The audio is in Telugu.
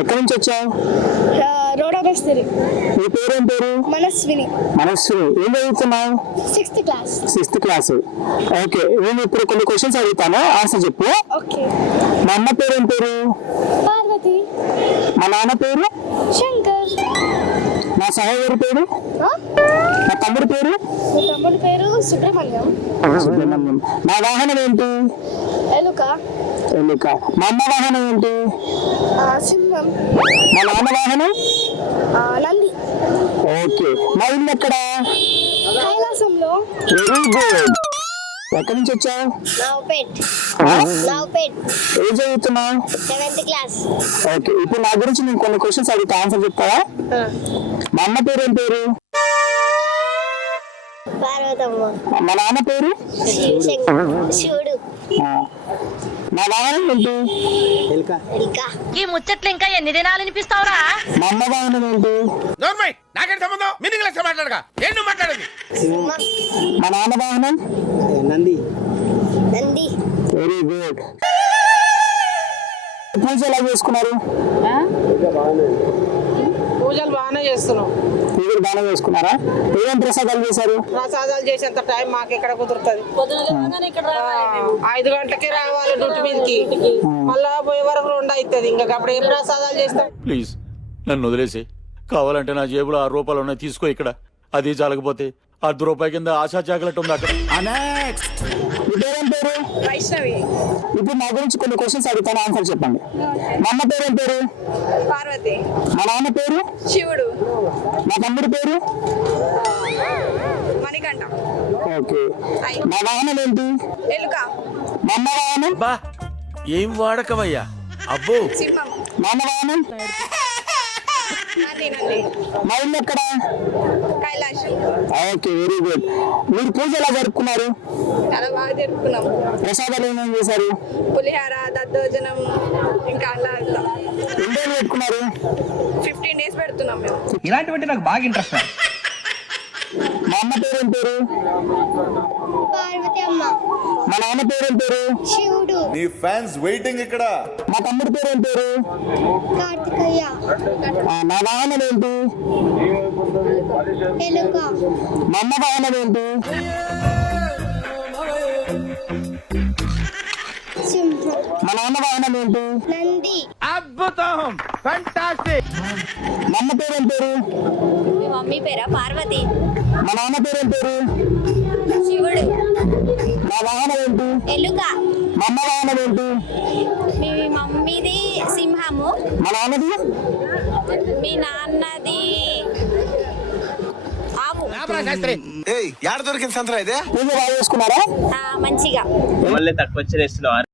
ఎక్కడి నుంచి వచ్చావు? రోడా మేస్త్రి. నీ పేరేం పేరు? మనస్విని. మనస్విని. ఏం చదువుతున్నావు? 6th class. 6th class. Okay, నేను ఇప్పుడు కొన్ని క్వశ్చన్స్ అడుగుతాను, ఆన్సర్ చెప్పు. ఓకే. మా అమ్మ పేరేం పేరు? పార్వతి. మా నాన్న పేరు? శంకర్. నా సహోదరి పేరు? నా తమ్ముడి పేరు? మీ తమ్ముడి పేరు సుబ్రహ్మణ్యం. సుబ్రహ్మణ్యం. నా వాహనం ఏంటి? ఎలుక. ఎలుక. మా అమ్మ వాహనం ఏంటి? సింహం. మా నాన్న వాహనం? నంది. ఓకే. మా ఇల్లు ఎక్కడ? కైలాసంలో. Very good. ఎక్కడి నుంచి వచ్చావు? నవ్పేట్. ఏం చదువుతున్నావు? 7th class. ఓకే, ఇప్పుడు నా గురించి నేను కొన్ని క్వశ్చన్స్ అడిగితే ఆన్సర్ చెప్తావా? మా అమ్మ పేరు ఏం పేరు? పార్వతమ్మ. మా నాన్న పేరు? శివుడు. నా వాహనం ఏంటి? ఎలుక. ఈ ముచ్చట్లు ఇంకా ఎన్ని దినాలు వినిపిస్తావురా? మా అమ్మ వాహనం ఏంటి? నాకేం సంబంధం? మీనింగ్ లెక్క మాట్లాడగా ఏం నువ్వు మాట్లాడేది? మా నాన్న వాహనం? నంది. Very good. పూజ ఎలా చేసుకున్నారు? పూజలు బాగానే చేస్తున్నాం. పూజలు బాగానే చేసుకున్నారా? ఏమేం ప్రసాదాలు చేశారు? ప్రసాదాలు చేసేంత టైం మాకు ఎక్కడ కుదురుతుంది. 5 గంటలకి రావాలి డ్యూటీ మీదకి, మళ్ళా పోయే వరకు 2 అవుతుంది. ఇంకా అప్పుడు ఏం ప్రసాదాలు చేస్తాం? ప్లీజ్ నన్ను వదిలేసి, కావాలంటే నా జేబులో 6 రూపాయలు ఉన్నాయి, తీసుకో. ఇక్కడ అది చాలకపోతే 10 రూపాయల కింద ఆశా చాకలెట్ ఉంది అక్కడ. మీ పేరేం పేరు? వైష్ణవి. ఇప్పుడు నా గురించి కొన్ని క్వశ్చన్స్ అడుగుతాను, ఆన్సర్ చెప్పండి. మా అమ్మ పేరేం పేరు? పార్వతి. మా నాన్న పేరు? శివుడు. మా తమ్ముడి పేరు? మణికంఠ. ఓకే. మా వాహనం ఏంటి? ఎలుక. మా అమ్మ వాహనం? బా ఏం వాడకమయ్యా, అబ్బో. సింహం. మా అమ్మ వాహనం? నంది. మా ఇల్లు ఎక్కడ? కైలాసం. Okay, very good. మీరు పూజ ఎలా జరుపుకున్నారు? చాలా బాగా జరుపుకున్నాం. ప్రసాదాలు ఏమేమి చేశారు? పులిహార, దద్దోజనం, ఇంకా అలా ఎన్ని రోజులు పెట్టుకున్నారు? 15 days పెడుతున్నాం మేము. ఇలాంటివంటే నాకు బాగా ఇంట్రెస్ట్. మా అమ్మ పేరేం పేరు? పార్వతి అమ్మ. మా నాన్న పేరేం పేరు? శివుడు. నీ ఫ్యాన్స్ వెయిటింగ్ ఇక్కడ. మా తమ్ముడి పేరేం పేరు? కార్తికయ్య. నా వాహనం ఏంటి? ఎలుక. మా అమ్మ వాహనం ఏంటి? సింహం. మా నాన్న వాహనం ఏంటి? నంది. అద్భుతం, ఫంటాస్టిక్. మా అమ్మ పేరేం పేరు? మీ మమ్మీ పేరా? పార్వతి. మా నాన్న పేరేం పేరు? శివుడు. నా వాహనం ఏంటి? ఎలుక. మా అమ్మ వాహనం ఏంటి? మీ మమ్మీది సింహము, మా నాన్నది? మీ నాన్నది ఆవు. ఏయ్, యాడ దొరికింది సంతరా ఇదే? పూజ బాగా చేసుకున్నారా? మంచిగా. మళ్ళీ తక్కువ వచ్చేస్తున్నావు.